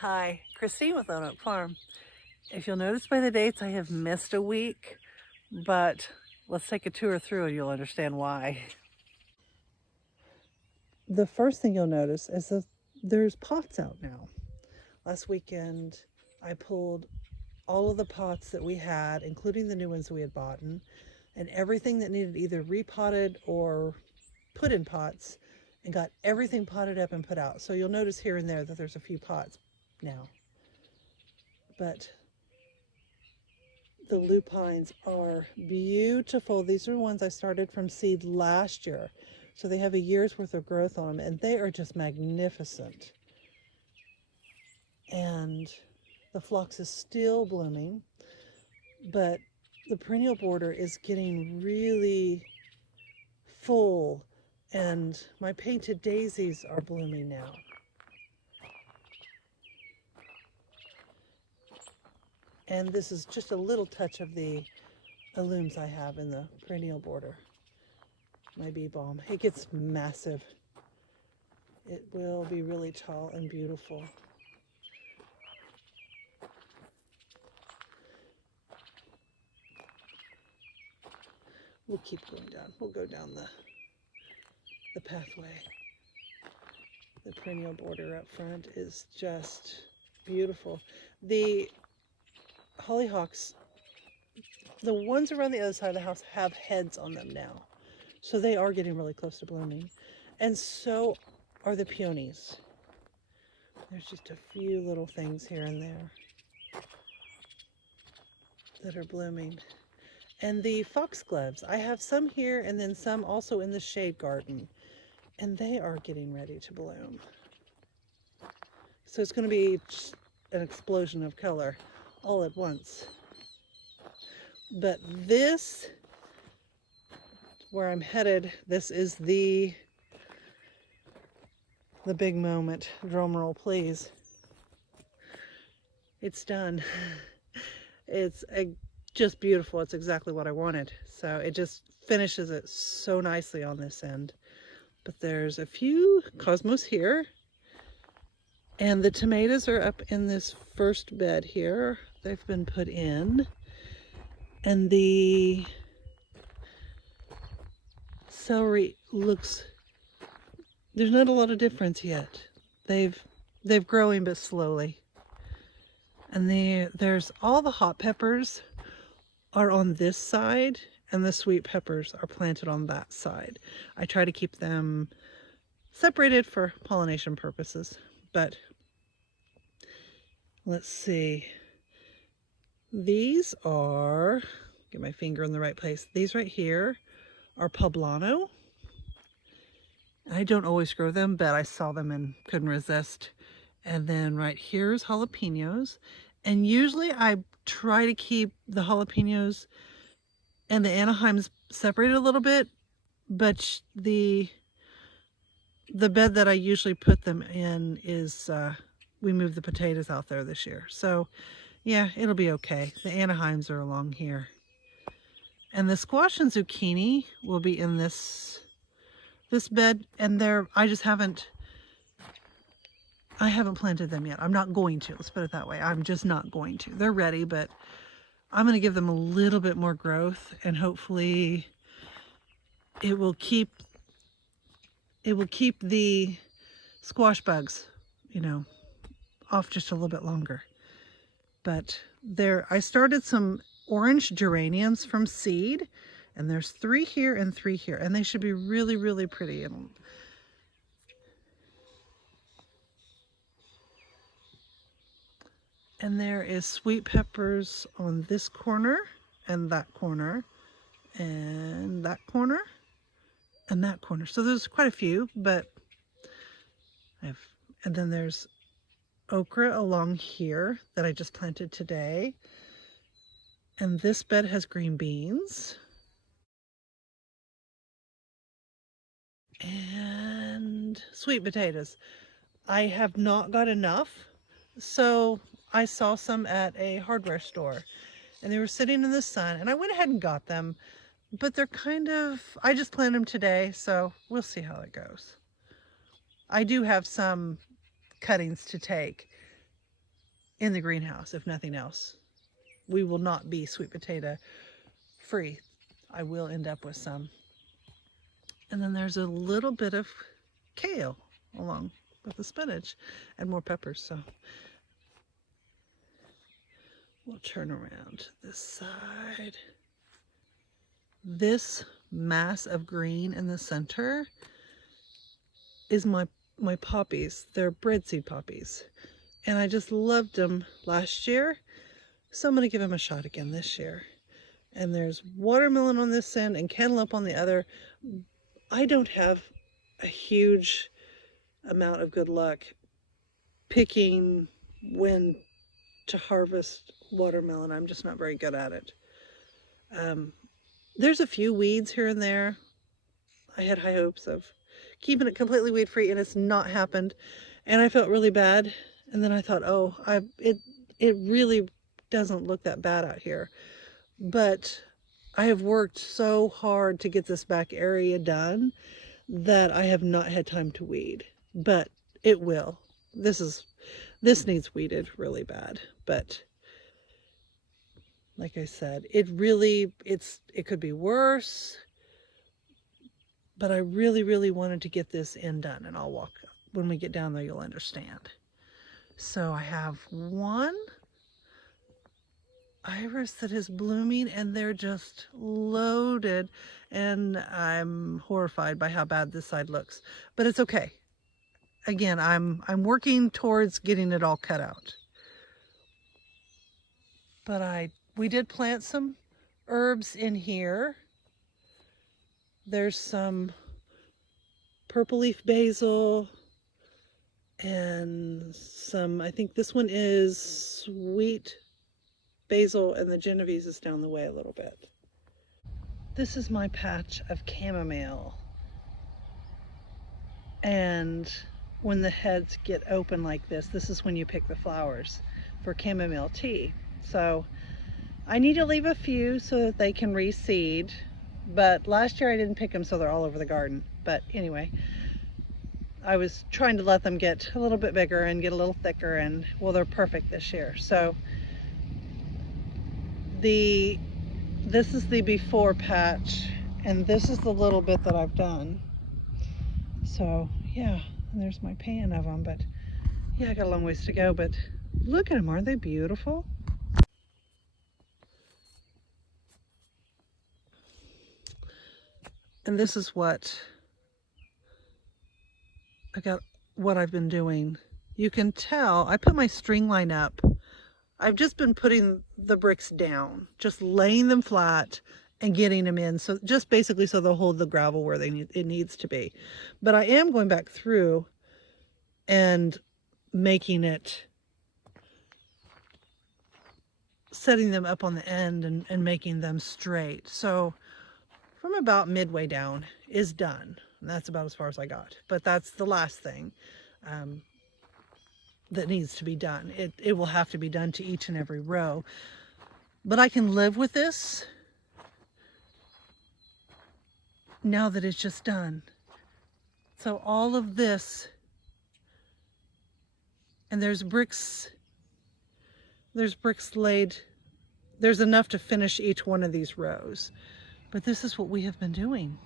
Hi, Christine with Own Oak Farm. If you'll notice by the dates, I have missed a week, but let's take a tour through and you'll understand why. The first thing you'll notice is that there's pots out now. Last weekend, I pulled all of the pots that we had, including the new ones we had bought, and everything that needed either repotted or put in pots, and got everything potted up and put out. So you'll notice here and there that there's a few pots now. But the lupines are beautiful. These are ones I started from seed last year. So they have a year's worth of growth on them, and they are just magnificent. And the phlox is still blooming, but the perennial border is getting really full, and my painted daisies are blooming now. And this is just a little touch of the allumes I have in the perennial border. My bee balm. It gets massive. It will be really tall and beautiful. We'll keep going down. We'll go down the pathway. The perennial border up front is just beautiful. The hollyhocks, the ones around the other side of the house have heads on them now. So they are getting really close to blooming. And so are the peonies. There's just a few little things here and there that are blooming. And the foxgloves, I have some here and then some also in the shade garden. And they are getting ready to bloom. So it's going to be an explosion of color all at once. But this, where I'm headed, this is the big moment. Drum roll, please. It's done. It's just beautiful. It's exactly what I wanted. So it just finishes it so nicely on this end. But there's a few cosmos here. And the tomatoes are up in this first bed here. They've been put in. And the celery looks, there's not a lot of difference yet. They've growing but slowly. And there's all the hot peppers are on this side and the sweet peppers are planted on that side. I try to keep them separated for pollination purposes, but let's see. These are, get my finger in the right place. These right here are poblano. I don't always grow them, but I saw them and couldn't resist. And then right here is jalapenos. And usually I try to keep the jalapenos and the Anaheims separated a little bit, but the bed that I usually put them in is, we moved the potatoes out there this year. So yeah, it'll be okay. The Anaheims are along here. And the squash and zucchini will be in this bed, and I haven't planted them yet. I'm not going to, let's put it that way. I'm just not going to. They're ready, but I'm going to give them a little bit more growth, and hopefully it will keep the squash bugs, off just a little bit longer. But I started some orange geraniums from seed, and there's 3 here and 3 here, and they should be really, really pretty. And there is sweet peppers on this corner and that corner and that corner and that corner. So there's quite a few, but and then there's okra along here that I just planted today. And this bed has green beans. And sweet potatoes. I have not got enough, so I saw some at a hardware store and they were sitting in the sun, and I went ahead and got them, but they're I just planted them today, so we'll see how it goes. I do have some cuttings to take, in the greenhouse, if nothing else. We will not be sweet potato free. I will end up with some. And then there's a little bit of kale along with the spinach and more peppers. So we'll turn around this side. This mass of green in the center is my poppies. They're breadseed poppies. And I just loved them last year. So I'm going to give them a shot again this year. And there's watermelon on this end and cantaloupe on the other. I don't have a huge amount of good luck picking when to harvest watermelon. I'm just not very good at it. There's a few weeds here and there. I had high hopes of keeping it completely weed free, and it's not happened. And I felt really bad. And then I thought, oh, it really doesn't look that bad out here. But I have worked so hard to get this back area done that I have not had time to weed. But it will. This needs weeded really bad. But like I said, it could be worse. But I really, really wanted to get this end done, and I'll walk. When we get down there, you'll understand. So I have one iris that is blooming, and they're just loaded, and I'm horrified by how bad this side looks. But it's okay. Again, I'm working towards getting it all cut out. But we did plant some herbs in here. There's some purple leaf basil and some, I think this one is sweet basil, and the Genovese is down the way a little bit. This is my patch of chamomile. And when the heads get open like this is when you pick the flowers for chamomile tea. So I need to leave a few so that they can reseed. But last year I didn't pick them, so they're all over the garden. But anyway, I was trying to let them get a little bit bigger and get a little thicker, and well, they're perfect this year. So this is the before patch, and this is the little bit that I've done. So yeah, and there's my pan of them. But yeah, I got a long ways to go, but look at them. Aren't they beautiful? And this is what I've been doing. You can tell I put my string line up. I've just been putting the bricks down, just laying them flat and getting them in. So just basically so they'll hold the gravel where it needs to be. But I am going back through and making it, setting them up on the end and making them straight. So from about midway down is done. And that's about as far as I got. But that's the last thing that needs to be done. It will have to be done to each and every row. But I can live with this now that it's just done. So all of this, and there's bricks laid. There's enough to finish each one of these rows. But this is what we have been doing.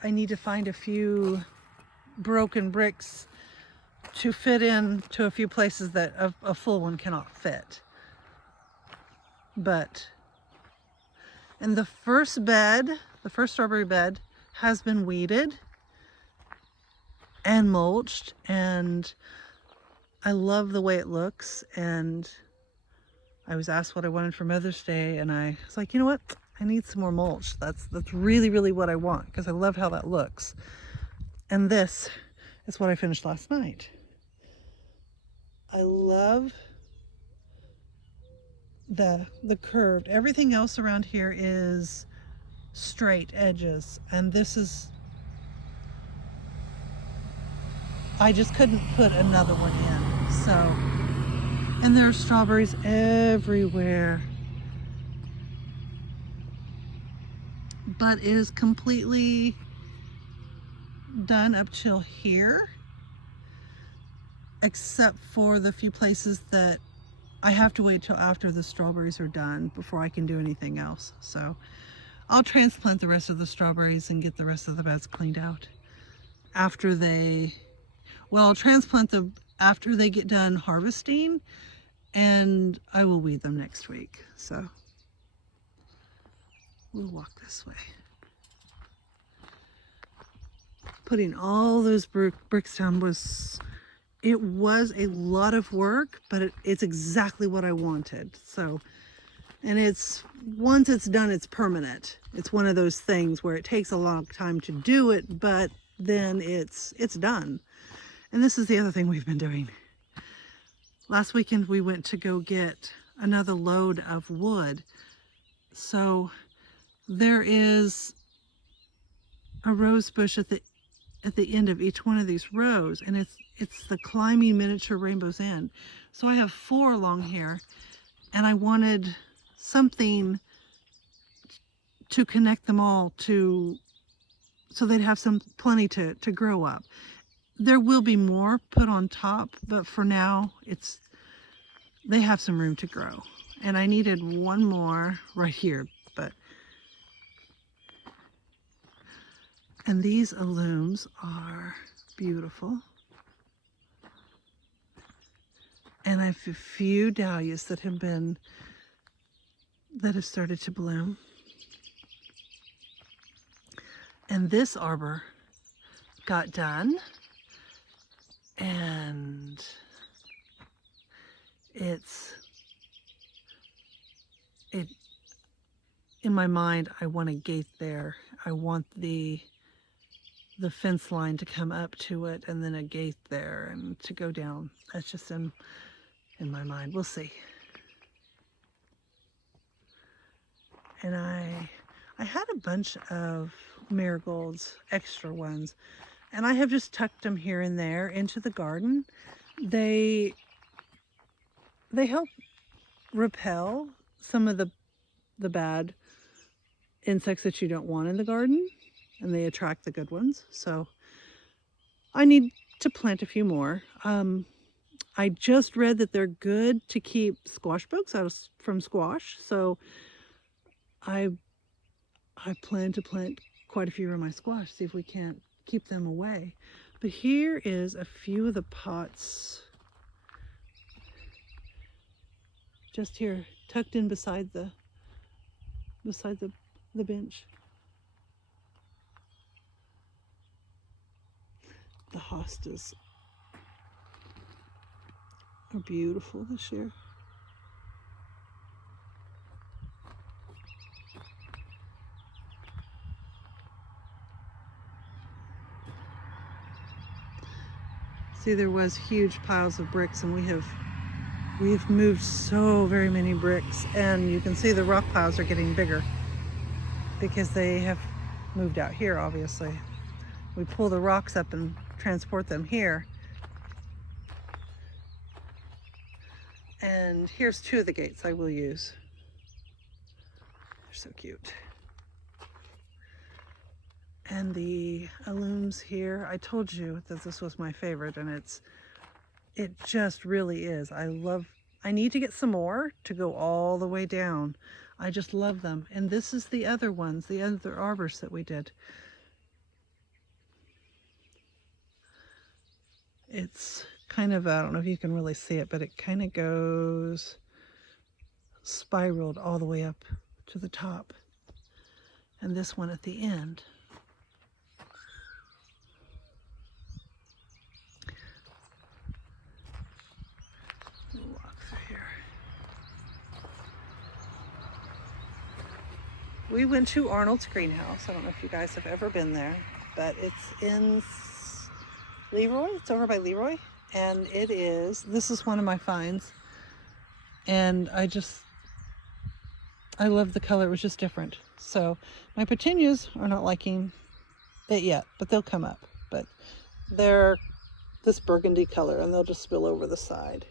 I need to find a few broken bricks to fit in to a few places that a full one cannot fit. And the first strawberry bed has been weeded and mulched, and I love the way it looks. And I was asked what I wanted for Mother's Day, and I was like, you know what? I need some more mulch. That's really, really what I want, because I love how that looks. And this is what I finished last night. I love the curved. Everything else around here is straight edges, and this is I just couldn't put another one in. So, and there are strawberries everywhere. But it is completely done up till here, except for the few places that I have to wait till after the strawberries are done before I can do anything else. So I'll transplant the rest of the strawberries and get the rest of the beds cleaned out after they, well, I'll transplant them after they get done harvesting, and I will weed them next week. So we'll walk this way. Putting all those bricks down was a lot of work, but it's exactly what I wanted. So, and once it's done, it's permanent. It's one of those things where it takes a long time to do it, but then it's done. And this is the other thing we've been doing. Last weekend we went to go get another load of wood. So there is a rose bush at the end of each one of these rows, and it's the climbing miniature rainbow's end. So I have 4 along here, and I wanted something to connect them all so they'd have plenty to grow up. There will be more put on top, but for now they have some room to grow. And I needed one more right here, and these alums are beautiful. And I have a few dahlias that have started to bloom. And this arbor got done, and in my mind, I want a gate there. I want the fence line to come up to it, and then a gate there and to go down. That's just in my mind. We'll see. And I had a bunch of marigolds, extra ones, and I have just tucked them here and there into the garden. They help repel some of the bad insects that you don't want in the garden, and they attract the good ones. So I need to plant a few more. I just read that they're good to keep squash bugs from squash, so I plan to plant quite a few of my squash, see if we can't keep them away. But here is a few of the pots just here, tucked in beside the bench. The hostas are beautiful this year. See, there was huge piles of bricks, and we've moved so very many bricks, and you can see the rock piles are getting bigger because they have moved out here, obviously. We pull the rocks up and transport them here. And here's 2 of the gates I will use. They're so cute. And the alums here, I told you that this was my favorite, and it just really is. I need to get some more to go all the way down. I just love them. And this is the other ones, the other arbors that we did. It's kind of, I don't know if you can really see it, but it kind of goes spiraled all the way up to the top. And this one at the end. We'll walk through here. We went to Arnold's greenhouse. I don't know if you guys have ever been there, but it's in Leroy. It's over by Leroy, and this is one of my finds, and I love the color. It was just different. So my petunias are not liking it yet, but they'll come up. But they're this burgundy color, and they'll just spill over the side.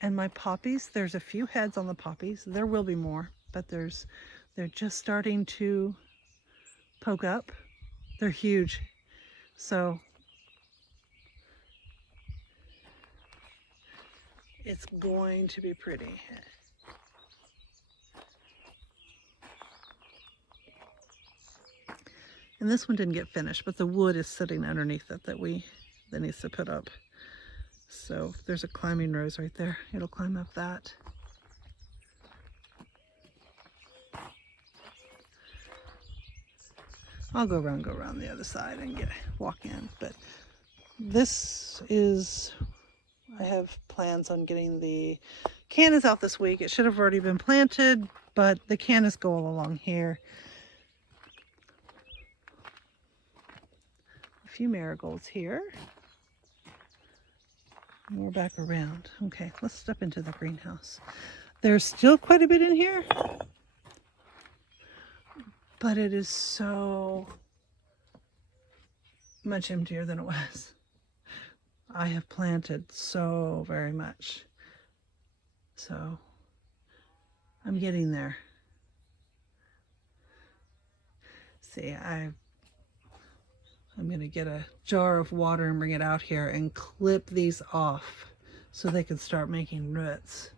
And my poppies, there's a few heads on the poppies. There will be more, but they're just starting to poke up. They're huge. So it's going to be pretty. And this one didn't get finished, but the wood is sitting underneath it that needs to put up. So there's a climbing rose right there. It'll climb up that. I'll go around the other side and walk in. But this is, I have plans on getting the cannas out this week. It should have already been planted, but the cannas go all along here. A few marigolds here. More back around. Okay, let's step into the greenhouse. There's still quite a bit in here, but it is so much emptier than it was. I have planted so very much. So I'm getting there. See, I'm going to get a jar of water and bring it out here and clip these off so they can start making roots.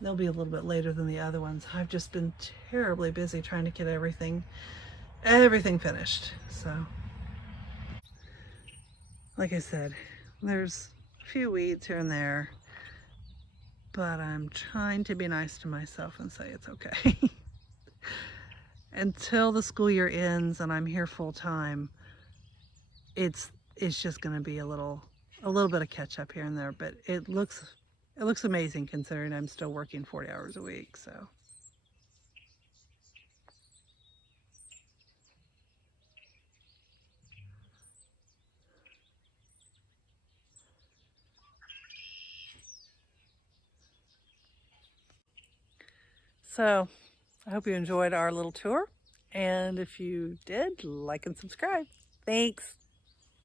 They'll be a little bit later than the other ones. I've just been terribly busy trying to get everything finished. So, like I said, there's a few weeds here and there, but I'm trying to be nice to myself and say it's okay. Until the school year ends and I'm here full time, it's just going to be a little bit of catch up here and there, but it looks amazing considering I'm still working 40 hours a week. So I hope you enjoyed our little tour, and if you did, like and subscribe. Thanks.